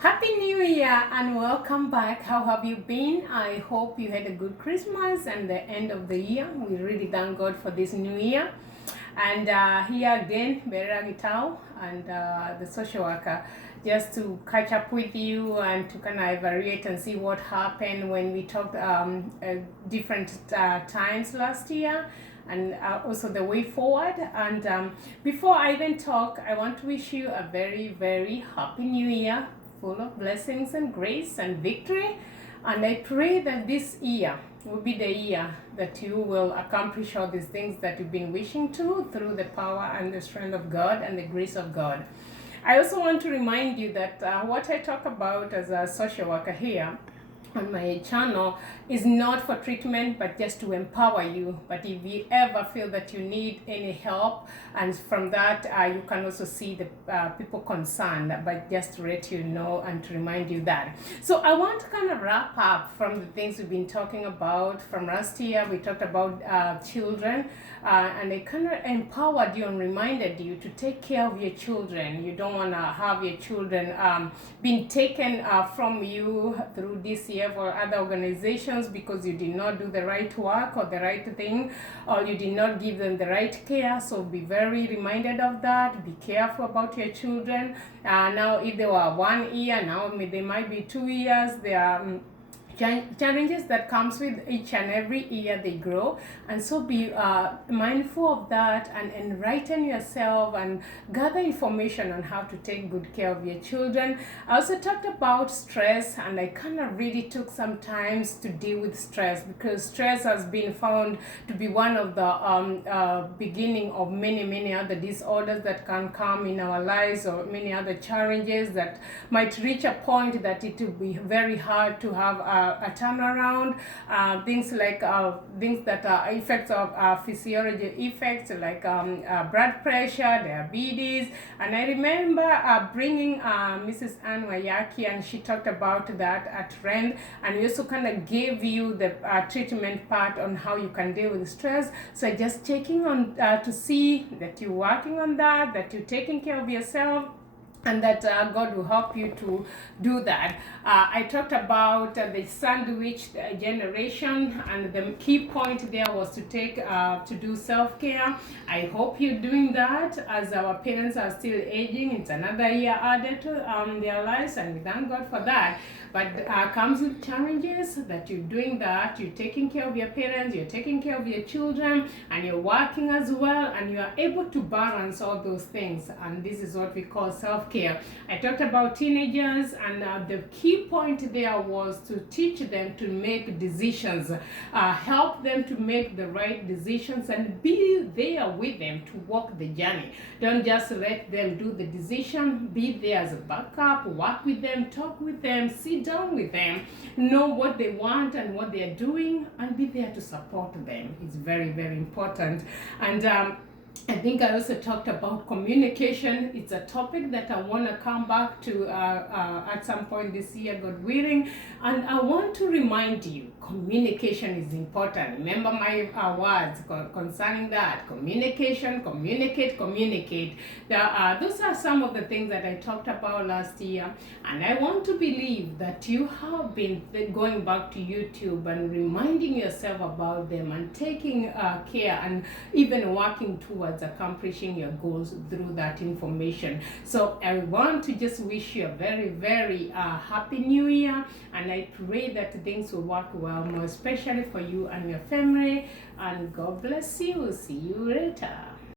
Happy New Year and welcome back. How have you been? I hope you had a good Christmas and the end of the year. We really thank God for this new year. And here again, Berera Gitao and the social worker, just to catch up with you and to kind of evaluate and see what happened when we talked different times last year, and also the way forward. And before I even talk, I want to wish you a very, very happy new year, full of blessings and grace and victory. And I pray that this year will be the year that you will accomplish all these things that you've been wishing to, through the power and the strength of God and the grace of God. I also want to remind you that what I talk about as a social worker here on my channel is not for treatment, but just to empower you. But if you ever feel that you need any help, and from that you can also see the people concerned, but just to let you know and to remind you that. So I want to kind of wrap up from the things we've been talking about from last year. We talked about children, and I kind of empowered you and reminded you to take care of your children. You don't want to have your children being taken from you through this year for other organizations because you did not do the right work or the right thing, or you did not give them the right care. So be very reminded of that. Be careful about your children. Now if they were 1 year, now they might be 2 years. They are challenges that comes with each and every year they grow, and so be mindful of that, and enlighten yourself and gather information on how to take good care of your children. I also talked about stress, and I kind of really took some times to deal with stress, because stress has been found to be one of the beginning of many other disorders that can come in our lives, or many other challenges that might reach a point that it will be very hard to have a turnaround. Things like things that are effects of physiology effects, like blood pressure, diabetes. And I remember bringing Mrs. Ann Wayaki, and she talked about that at Rand, and we also kind of gave you the treatment part on how you can deal with stress. So just checking on to see that you're working on that you're taking care of yourself, and that God will help you to do that. I talked about the sandwich generation, and the key point there was to take to do self-care. I hope you're doing that. As our parents are still aging, it's another year added to their lives, and we thank God for that. But comes with challenges that you're doing that. You're taking care of your parents, you're taking care of your children, and you're working as well, and you are able to balance all those things. And this is what we call self-care. I talked about teenagers, and the key point there was to teach them to make decisions, help them to make the right decisions, and be there with them to walk the journey. Don't just let them do the decision. Be there as a backup, work with them, talk with them, sit down with them, know what they want and what they are doing, and be there to support them. It's very, very important. And I think I also talked about communication. It's a topic that I want to come back to at some point this year, God willing. And I want to remind you, communication is important. Remember my words concerning that. Communication, communicate. Those are some of the things that I talked about last year. And I want to believe that you have been going back to YouTube and reminding yourself about them, and taking care, and even working towards accomplishing your goals through that information. So I want to just wish you a very, very happy new year, and I pray that things will work well, more especially for you and your family. And God bless you. See you later.